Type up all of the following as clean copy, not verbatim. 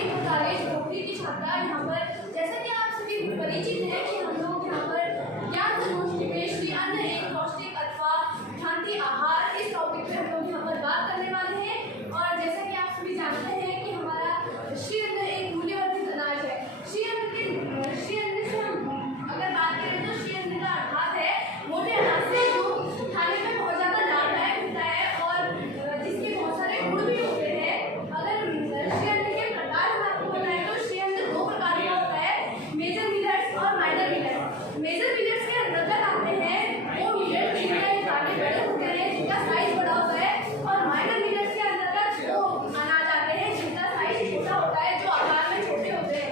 यहाँ पर जैसा कि आप सभी परिचित हैं कि हम लोग यहाँ पर ज्ञान संगोष्ठी में श्री अन्न एक पौष्टिक अथवा भ्रांति आहार इस टॉपिक पे हम लोग यहाँ पर बात करने वाले हैं। और जैसा कि आप सभी जानते हैं कि हमारा श्री अन्न एक मूल्यवर्धित अनाज है। श्री अन्न से हम अगर बात करें तो श्री अन्न का अर्थात है मोटे अनाज से जो खाने में बहुत ज़्यादा लाभदायक होता है और जिसके बहुत सारे गुण भी होते हैं। अगर श्री अन्न के प्रकार हम आपको बताएं तो श्री अन्न दो प्रकार का होता है, मेजर मिलेट्स और माइनर मिलेट्स। मेजर मिलेट्स के अंतर्गत आते हैं वो मिलेट्स जिनके दाने बड़े होते हैं, जिनका साइज बड़ा होता है, और माइनर मिलेट्स के अंतर्गत वो अनाज आते हैं जिनका साइज छोटा होता है, जो आकार में छोटे होते हैं।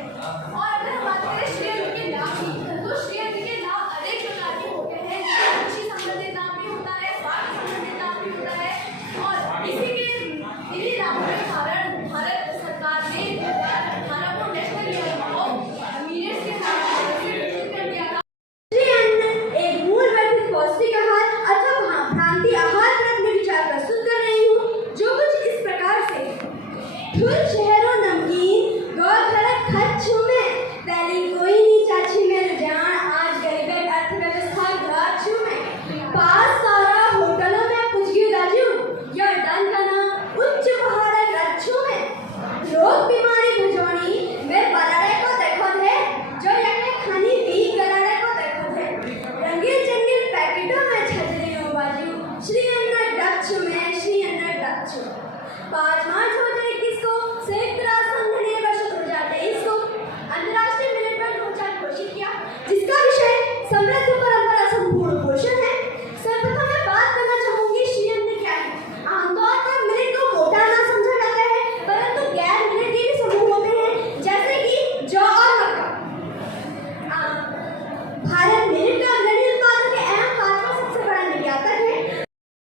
और अगर हम बात करें श्री अन्न के लाभ की, तो श्री अन्न के लाभ अनेक प्रकार के होते हैं, जिसमें कृषि संबंधित लाभ भी होता है, स्वास्थ्य संबंधित लाभ भी होता है। और इन्हीं लाभों के कारण भारत सरकार ने 2018 को नेशनल ईयर ऑफ मिलेट्स के नाम से घोषित कर दिया था। श्री अन्न एक मूलवर्धित पौष्टिक आहार अथवा भ्रांति आहार पर मैं विचार प्रस्तुत कर रही हूँ, जो कुछ इस प्रकार से। फूल शहरों नमकीन गौरतलब खच्चू में पहले कोई नहीं चाची में रुझान आज गरीब अर्थव्यवस्था गाछू में पास सारा होटलों में कुछ की दाजू या डन करना उच्च पहाड़ गच्छू में रोग बीमारी बुझानी में बलाड़े को देखो थे जो यके खानी भी गलाड़े को देखो थे रंगीन चंगीन पैकेटों में छजरी हो बाजू श्री अन्न गच्छू में श्री अन्न गच्छू 5 मार्च 2021 को संयुक्त राष्ट्र संघ ने वर्ष 2023 को अंतर्राष्ट्रीय मिलेट दिवस घोषित किया, जिसका विषय समृद्ध परंपरा संपूर्ण पोषण है। सर्वप्रथम मैं बात करना चाहूंगी श्री अन्न क्या है। आमतौर पर मिलेट को मोटा ना समझा जाता है, परंतु गैर मिलेट के भी समूह होते हैं, जैसे कि जौ और मक्का। भारत मिलेट का अग्रणी उत्पादक है एवं 5वां सबसे बड़ा निर्यातक है।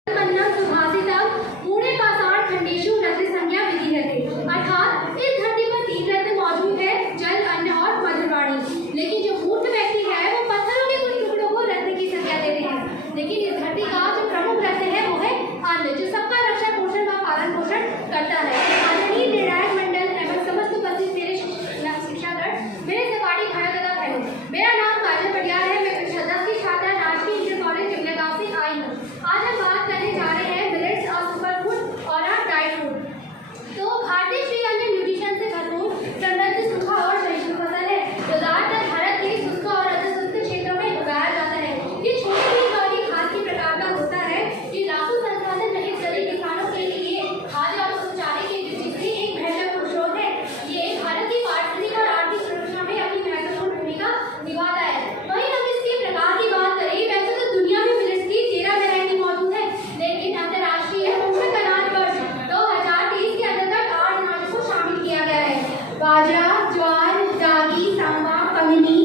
मन्ना सुभाषितम पूर्णे पाषाण खंडेषु रत्न संज्ञा विधि रखे, अर्थात इस धरती पर 3 रत्न मौजूद है, जल, अन्न और मधुरवाणी। लेकिन जो मूर्ख व्यक्ति है वो पत्थरों के कुछ टुकड़ों को रत्न की संज्ञा देते हैं, लेकिन इस धरती का जो प्रमुख रत्न है वो है अन्न, जो सबका रक्षा पोषण व पालन पोषण करता है। आदरणीय निर्णायक मंडल एवं समस्त उपस्थित मेरे शिक्षागण, मेरे सवारी भाइयों तथा बहनों, मेरा नाम काजल पटियाल है। मैं कक्षा 10 की छात्रा राजकीय इंटर कॉलेज जंगला गांव से आई हूँ। आज हम बात करने जा रहे हैं मिलेट्स और सुपर फूड और ड्राई फूड। तो भारतीय श्री अन्न न्यूट्रिशन से भरपूर समृद्ध सूखा और सहिष्णु फसल है, जो ज्यादातर भारत के शुष्क और अर्धशुष्क क्षेत्रों में उगाया जाता है। ये छोटे बीज और ये खाद के प्रकार का होता है। ये लाखों संसाधन रहित गरीब किसानों के लिए खाद्य और चारे की दृष्टि से एक महत्वपूर्ण स्रोत है। ये भारत की पारिस्थितिक और आर्थिक सुरक्षा में अपनी महत्वपूर्ण भूमिका निभाता है। वहीं हम इसके प्रकार की बात करें, वैसे तो दुनिया में मिलेट्स की 13 वैरायटी मौजूद है, लेकिन अंतर्राष्ट्रीय पोषण अनाज वर्ष 2023 के अंतर्गत 8 अनाजों को शामिल किया गया है। बाजरा, ज्वार, रागी, सांबा, कंगनी,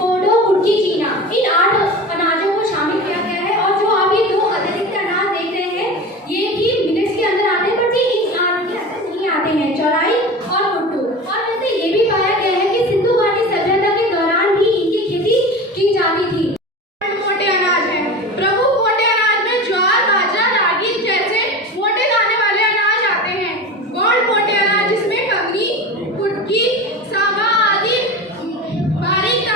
कोडो, कुटकी, चीना, इन 8 अनाजों को शामिल किया गया है। और जो आप ये 2 अतिरिक्त अनाज देख रहे हैं, ये भी मिलेट्स के अंदर आते हैं, बट ये इन अनाज के अंदर नहीं आते हैं, चौलाई और कुट्टू। और वैसे ये भी पाया गया है कि सिंधु घाटी सभ्यता के दौरान भी इनकी खेती की जाती थी। मोटे अनाज है, प्रमुख मोटे अनाज में ज्वार, बाजरा, रागी जैसे मोटे दाने वाले अनाज आते हैं। गौड़ मोटे अनाज जिसमें कंगनी, कुटकी, सांबा आदि बारीक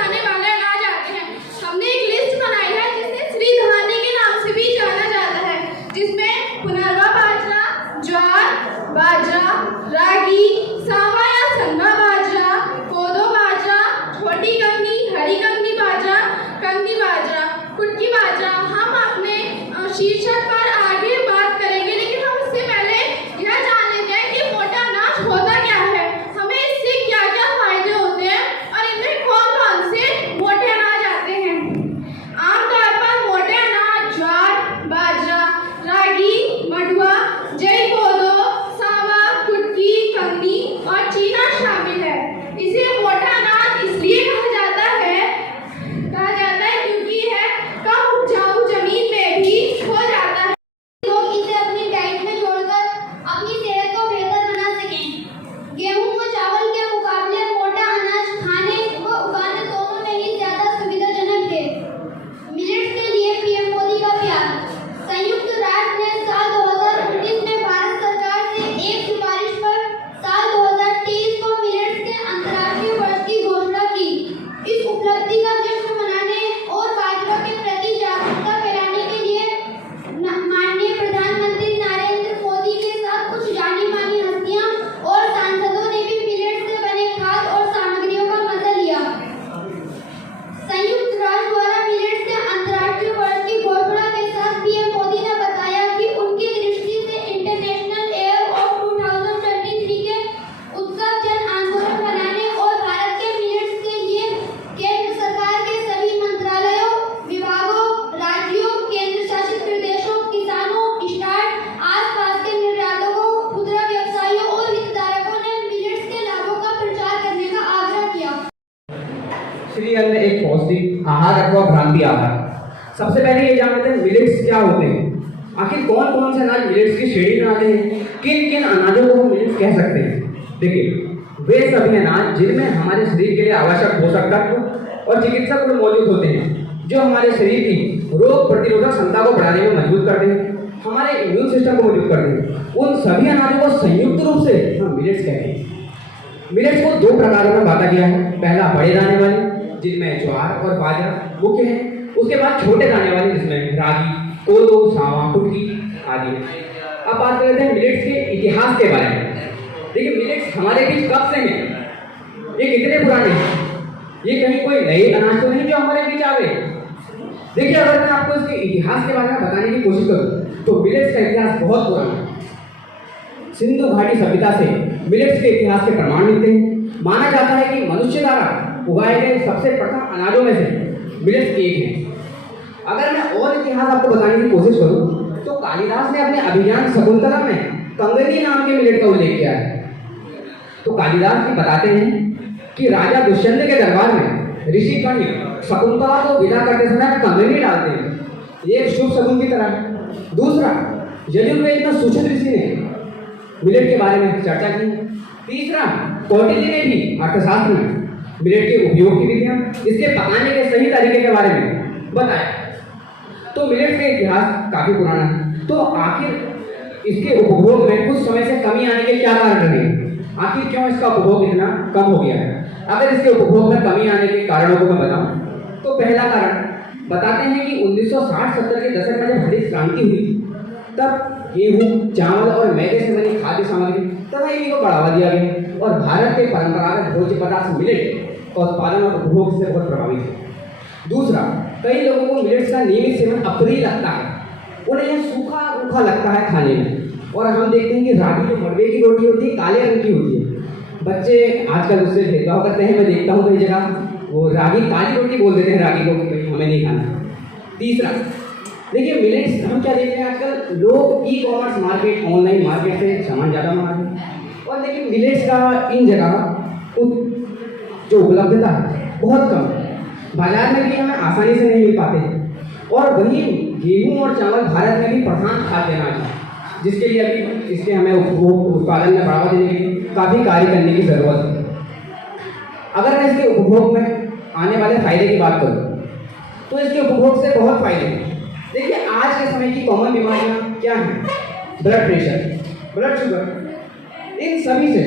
अन्न एक पौष्टिक आहार अथवा भ्रांति आहार। सबसे पहले ये जानते हैं मिलेट्स क्या होते हैं, आखिर कौन कौन से अनाज मिलेट्स की श्रेणी में आते हैं, किन किन अनाजों को हम मिलेट्स कह सकते हैं। देखिए, वे सभी अनाज जिनमें हमारे शरीर के लिए आवश्यक पोषक तत्व और चिकित्सक गुण मौजूद होते हैं, जो हमारे शरीर की रोग प्रतिरोधक क्षमता को बढ़ाने में मजबूत करते हैं, हमारे इम्यून सिस्टम को मजबूत करते हैं। उन सभी अनाजों को संयुक्त रूप से हम मिलेट्स कहते हैं। मिलेट्स को दो प्रकारों में बांटा गया है। पहला बड़े दाने वाले, जिनमें ज्वार और बाजरा मुख्य है। उसके बाद छोटे दाने वाले, जिसमें रागी, कोदो, सावा, कुटकी आदि है। अब बात करते हैं मिलेट्स के इतिहास के बारे में। देखिए, मिलेट्स हमारे बीच कब से हैं, ये कितने पुराने हैं, ये कहीं कोई नए अनाज तो नहीं जो हमारे बीच आ गए। देखिए, अगर मैं आपको इसके इतिहास के बारे में बताने की कोशिश करूं तो मिलेट्स का इतिहास बहुत पुराना है। सिंधु घाटी सभ्यता से मिलेट्स के इतिहास के प्रमाण मिलते हैं। माना जाता है कि मनुष्य द्वारा उगाए गए सबसे प्रथम अनाजों में से मिलेट्स एक है। अगर मैं और इतिहास आपको बताने की कोशिश करूं तो कालिदास ने अपने अभिज्ञान शकुंतला में कंगनी नाम के मिलेट का उल्लेख किया है। तो कालिदास जी बताते हैं कि राजा दुष्यंत के दरबार में ऋषि कण्व शकुंतला को विदा करते समय कंगनी डालते हैं, ये एक शुभ शगुन की तरह है। दूसरा, यजुर्वेद में सुश्रुत ऋषि ने मिलेट के बारे में चर्चा की। तीसरा, कौटिल्य ने भी अर्थशास्त्र में मिलेट के उपयोग की विधियां, इसके पकाने के सही तरीके के बारे में बताया। तो मिलेट का इतिहास काफी पुराना है। तो आखिर इसके उपभोग में कुछ समय से कमी आने के क्या कारण रहे, आखिर क्यों इसका उपभोग इतना कम हो गया है। अगर इसके उपभोग में कमी आने के कारणों को मैं बताऊं तो पहला कारण बताते हैं कि 1960-70 के दशक में जब हरित क्रांति हुई, तब गेहूं, चावल और मैदे से बनी खाद्य सामग्री तथा इन्हीं को बढ़ावा दिया गया और भारत के परंपरागत भोज्य पदार्थ मिलेट का उत्पादन और उपभोग से बहुत प्रभावित है। दूसरा, कई लोगों को मिलेट्स का नियमित सेवन अप्रिय लगता है, उन्हें यह सूखा रूखा लगता है खाने में। और हम देखते हैं कि रागी जो मड़वे की रोटी होती है काले रंग की होती है, बच्चे आजकल उससे भेदभाव करते हैं। मैं देखता हूँ कई जगह वो रागी काली रोटी बोल देते हैं रागी को, हमें नहीं खाना। तीसरा, देखिए मिलेट्स हम क्या देख रहे हैं आजकल, लोग e commerce market, online market से सामान ज़्यादा मंगाते हैं और लेकिन मिलेट्स का इन जगह जो उपलब्धता है बहुत कम है, बाजार में भी हमें आसानी से नहीं मिल पाते। और वहीं गेहूं और चावल भारत में भी प्रधान खाद्य अनाज है, जिसके लिए अभी इसके हमें उत्पादन में बढ़ावा देने के लिए काफ़ी कार्य करने की ज़रूरत है। अगर मैं इसके उपभोग में आने वाले फायदे की बात करूँ तो इसके उपभोग से बहुत फायदे हैं। देखिए, आज के समय की कॉमन बीमारियां क्या हैं, ब्लड प्रेशर, ब्लड शुगर, इन सभी से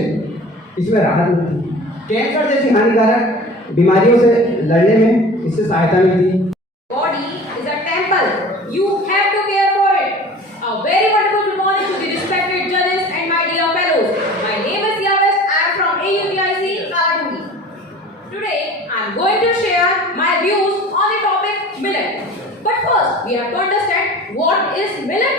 इसमें राहत मिलती है। कैंसर जैसी हानिकारक बीमारियों से लड़ने में इससे सहायता मिलती है। Body is a temple. You have to care for it. A very wonderful good morning to the respected judges and my dear fellows. My name is Yavesh. I am from AUTIC Karagungi. Today I am going to share my views on the topic millet. But first, we have to understand what is millet.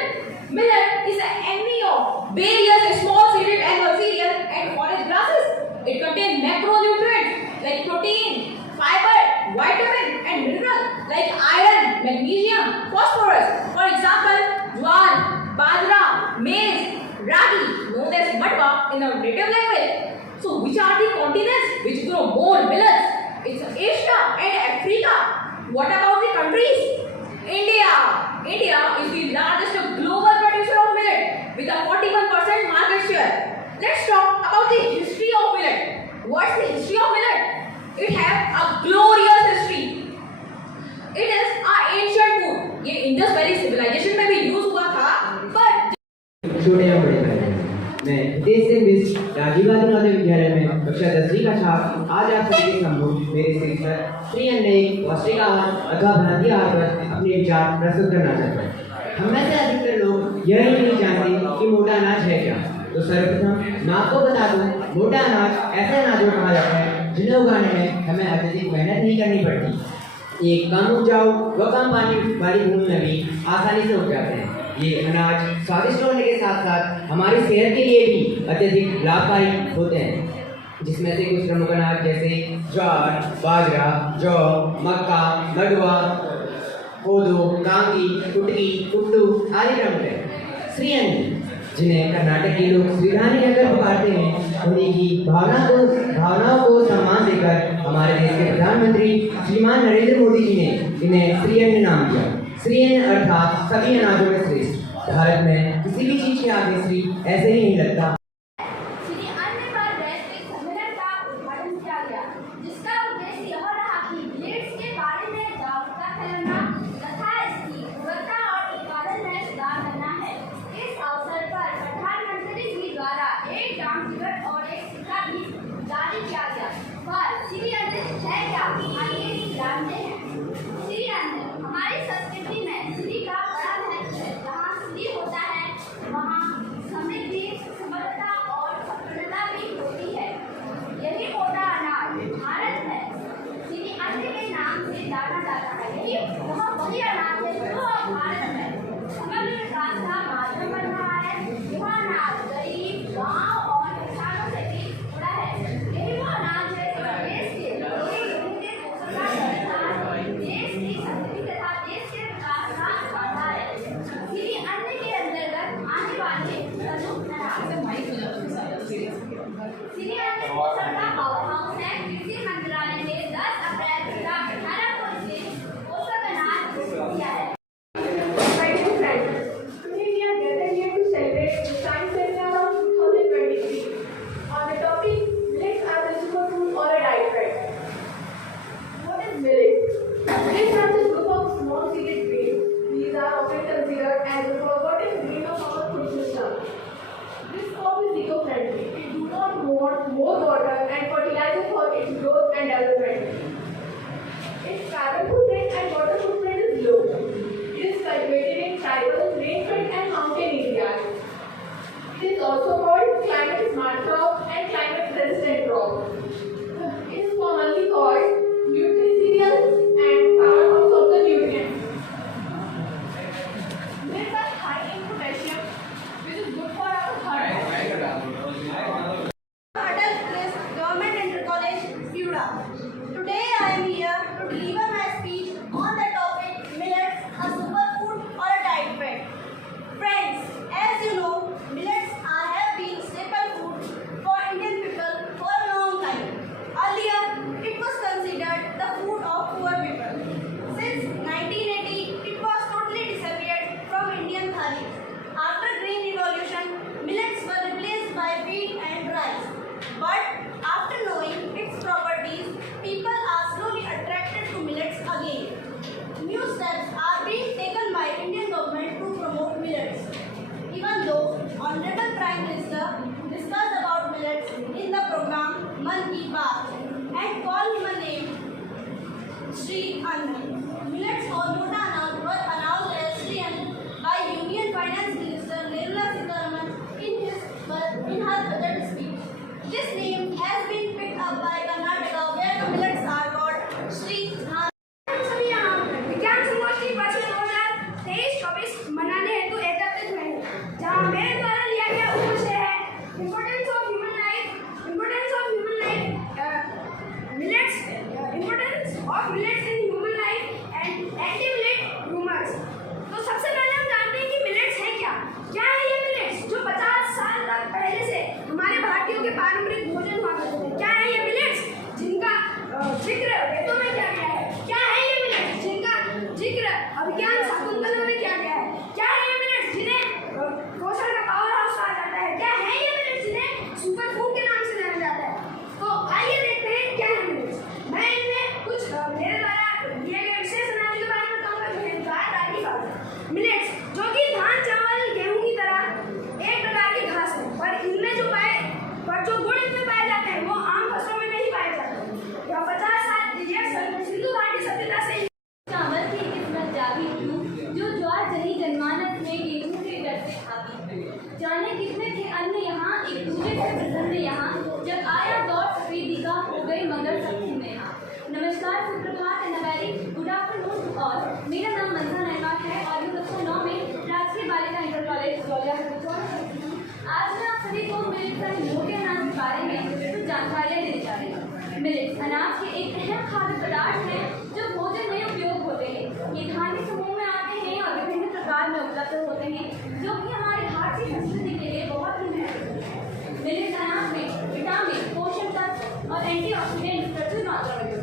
Millet is an enemy of various small seeded annual cereal and forage grasses. It contains macronutrients like protein, fiber, vitamin and mineral like iron, magnesium, phosphorus. For example, jowar, bajra, maize, ragi, known as matwa in our native language. So, which are the continents which grow more millets? It's Asia and Africa. What about the countries? India. India is the largest global producer of millet with a 41% market share. Let's talk about the history of millet. What's the history of millet? It has a glorious history. It is an ancient food. ये Indus Valley civilization में भी use हुआ था, but छोटे या बड़े भाई, मैं हितेश सिंह मिश्र राजीव गांधी नवोदय विद्यालय में कक्षा 10वीं का छात्र आज आप सभी के सम्मुख मेरे शिक्षक श्री अन्य पौष्टिक आहार अथवा भ्रांति आहार पर अपने विचार प्रस्तुत करना चाहता हूँ। हम में से अधिकतर लोग यह नहीं जानते कि मोटा अनाज है क्या। तो सर्वप्रथम मैं आपको बता दूं, मोटा अनाज ऐसे अनाजों कहा जाता है जिन्हें उगाने में हमें अत्यधिक मेहनत नहीं करनी पड़ती। एक कम उपजाऊ व कम पानी वाली भूमि में भी आसानी से उग जाते हैं। ये अनाज स्वादिष्ट होने के साथ साथ हमारी सेहत के लिए भी अत्यधिक लाभकारी होते हैं, जिसमें से कुछ प्रमुख अनाज जैसे ज्वार, बाजरा, जौ, मक्का, मडुआ, कोदो, कांगी, कुटकी, कुट्टू आदि प्रमुख हैं। श्रीअन्न, जिन्हें कर्नाटक के लोग श्रीधानी कहकर पुकारते हैं, उन्हीं की भावनाओं को सम्मान देकर हमारे देश के प्रधानमंत्री श्रीमान नरेंद्र मोदी जी ने इन्हें श्री अन्न नाम दिया। श्री अन्न अर्थात सभी अनाजों में श्रेष्ठ। भारत में किसी भी चीज के आगे श्री ऐसे ही नहीं लगता। श्री अन्न पर वैश्विक सम्मेलन का उद्घाटन किया गया, जिसका उद्देश्य यह रहा कि मिलेट्स के बारे में जागरूकता फैलाना तथा इसकी गुणवत्ता और उत्पादन में सुधार करना है। इस अवसर पर प्रधानमंत्री जी द्वारा एक डाक टिकट और एक सिक्का भी जारी किया गया। पर श्री अन्न है क्या, आइए जानते हैं। श्री अन्न हमारी संस्कृति में श्री का बड़ा महत्व है। जहाँ श्री होता है वहाँ समृद्धि, समृद्धता और सफलता भी होती है। यही मोटा अनाज भारत है श्री अन्न के नाम से जाना जाता है। यही वही अनाज है जो अब भारत में समग्र विकास का माध्यम बन रहा है। यह अनाज गरीब, गांव और किसानों से भी जुड़ा है। यही वो अनाज है जो देश के देश की संस्कृति तथा देश के विकास का आधार है। श्री अन्न के अंतर्गत आने वाले प्रमुख अनाज श्री अन्न पोषण का पावर हाउस है। कृषि मंत्रालय ने 10 अप्रैल 2018 को इसे पोषक अनाज घोषित किया है। My dear friends, today we are gathered here to celebrate the Science Seminar of 2023 on the topic millets as a superfood or a diet bread. What is millet? Millets are the group of small seeded grains. These are often considered as the forgotten grain of our food system. This crop is eco-friendly. It do not want more water and fertilizer for its growth and development. Its carbon footprint and water footprint is low. It is cultivated in tribal, rainfed and mountain areas. It is also called climate smart crop and climate resistant crop. It is commonly called nutricerial and powerhouse of the nutrients. Millets are high in potassium, which is good for our heart. Atal Press Government Inter College, Pura. Today I am here to deliver my speech on the topic millets, a superfood or a diet bread. Friends, as you know, millets have been staple food for Indian people for a long time. Earlier, it was considered the food of poor people. Since 1980, it was totally disappeared from Indian thali. After Green Revolution, millets were replaced by wheat and rice. But after knowing its properties, people are slowly attracted to millets again. New steps are being taken by Indian government to promote millets. Even though Honorable Prime Minister discussed about millets in the program Man Ki Baat and called him a name, Shri Anna. Millets or Mota Anaj were announced as Shri Anna by Union Finance Minister Nirmala Sitharaman in her budget speech. This name has been picked up by Karnataka, where the millets are called Shri Anna. सभी यहाँ विज्ञान संगोष्ठी वर्ष 2023-24 मनाने हेतु एकत्रित हुए हैं, जहाँ मेरे द्वारा लिया गया उपविषय है importance of human millets in human life and anti millet rumours. तो सबसे पहले हम जानते हैं कि मिलेट्स है क्या है ये मिलेट्स जो 50 साल तक पहले से हमारे भारतीयों के पारंपरिक भोजन हुआ करते थे। क्या है ये मिलेट्स जिनका जिक्र वेदों में किया गया है? क्या है ये मिलेट्स जिनका जिक्र अभिज्ञान शाकुंतल में किया गया है? क्या है ये मिलेट्स जिन्हें पोषण का पावर हाउस कहा जाता है? क्या है ये मिलेट्स जिन्हें सुपर फूड के नाम से जाना जाता है? तो आइए देखते हैं क्या है मिलेट्स। मैं इनमें कुछ मेरे द्वारा दिए गए विशेष अनाज के बारे में बताऊंगा जो है दाल की मिलेट्स, जो कि धान, चावल, गेहूं की तरह एक प्रकार की घास है, पर जो गुण इनमें पाए जाते हैं वो आम फसलों में नहीं पाए जाते। यह 50 साल सिंधु घाटी सभ्यता से चावल की किस्मत जागी क्यों, जो ज्वार जनी जनमानस में गेहूं के डर से खाती। जाने कितने थे अन्न यहाँ, एक दूसरे से प्रसन्न यहाँ, जब आया दौर सफेदी का हो गई मगर सबकी में यहाँ। नमस्कार, सुप्रभात and very good afternoon to all. मेरा नाम मंथा नहवाल है और मैं कक्षा 9 में राजकीय बालिका इंटर कॉलेज ग्वालियर में पढ़ती हूँ। आज मैं आप सभी को मिलेट्स यानी मोटे अनाज के बारे में कुछ जानकारियाँ देने जा रही हूँ। मिलेट्स अनाज के एक अहम खाद्य पदार्थ हैं जो भोजन में उपयोग होते हैं। ये धान्य समूह में आते हैं और विभिन्न प्रकार में उपलब्ध होते हैं, जो कि हमारे भारतीय संस्कृति के लिए बहुत ही महत्वपूर्ण है। मिलेट्स अनाज में विटामिन, पोषक तत्व और एंटीऑक्सीडेंट प्रचुर मात्रा में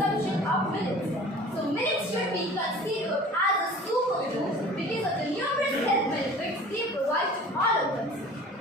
consumption of millets. So millets should be considered as a superfood because of the numerous health benefits they provide to all of us.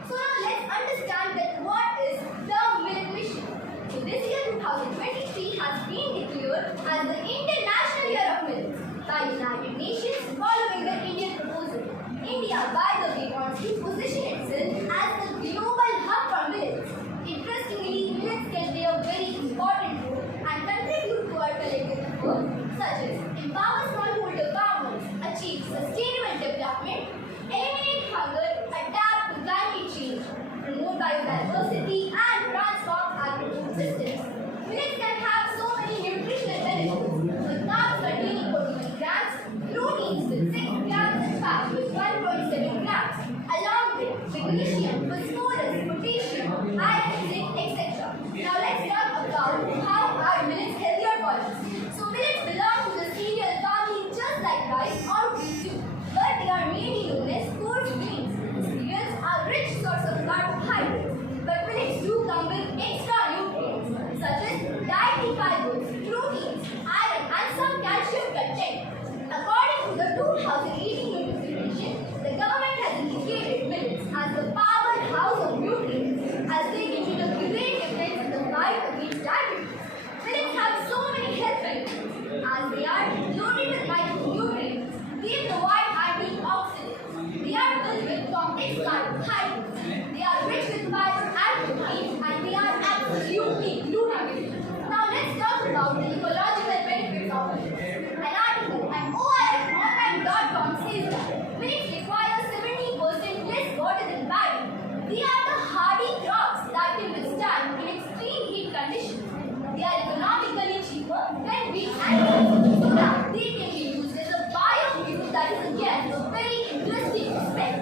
So now let's understand that what is the millet mission. So this year 2023 has been declared as the International Year of Millets by United Nations following the Indian proposal. India, by the way, wants to position itself as the global hub for millets. Interestingly, millets can play a very important role and contribute to our collective effort, such as empower smallholder farmers, achieve sustainable development, eliminate hunger, adapt to climate change, promote biodiversity, and transform agricultural systems. Millets can have so many nutritional benefits, with carbs containing 41 grams, proteins with 6 grams, and fat with 1.7 grams, along with magnesium, phosphorus, potassium, iron, zinc, etc. Now let's talk about how are millets healthier for us. So millets belong to the cereal family just like rice or wheat too, but they are mainly known as coarse grains. Cereals are rich source of carbohydrates, but millets do come with extra nutrients such as dietary fibers, proteins, iron, and some calcium content. According to the 2018 notification, the government has indicated millets as the powerhouse of nutrients as they give you the great difference in the fight against diabetes. Millets have so many health benefits as they are loaded with micronutrients. They provide antioxidants. They are filled with complex carbohydrates. They are rich with fiber and protein, and they are absolutely glutamate. Now let's talk about the ecological benefits of millets. An article at ORFonline.com says that millets require 70% less water than barley. They are the hardy crops that can withstand in extreme heat conditions. They are economically cheaper than wheat and rice, so that they can be used as a biofuel. That is again a very interesting aspect.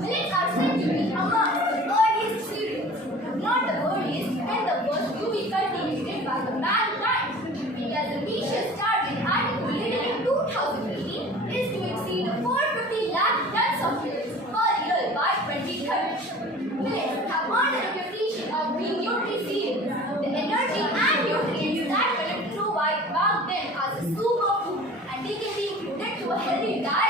Millets are said to be among the earliest cereals, not the earliest and the first to be cultivated by the mankind. India's ambitious target article in 2018 is to exceed 450 lakh tons of millets per year by 2030. Millets have earned a reputation of being nutritious. The energy and nutrients that millets provide mark them as a superfood, and they can be included to a healthy diet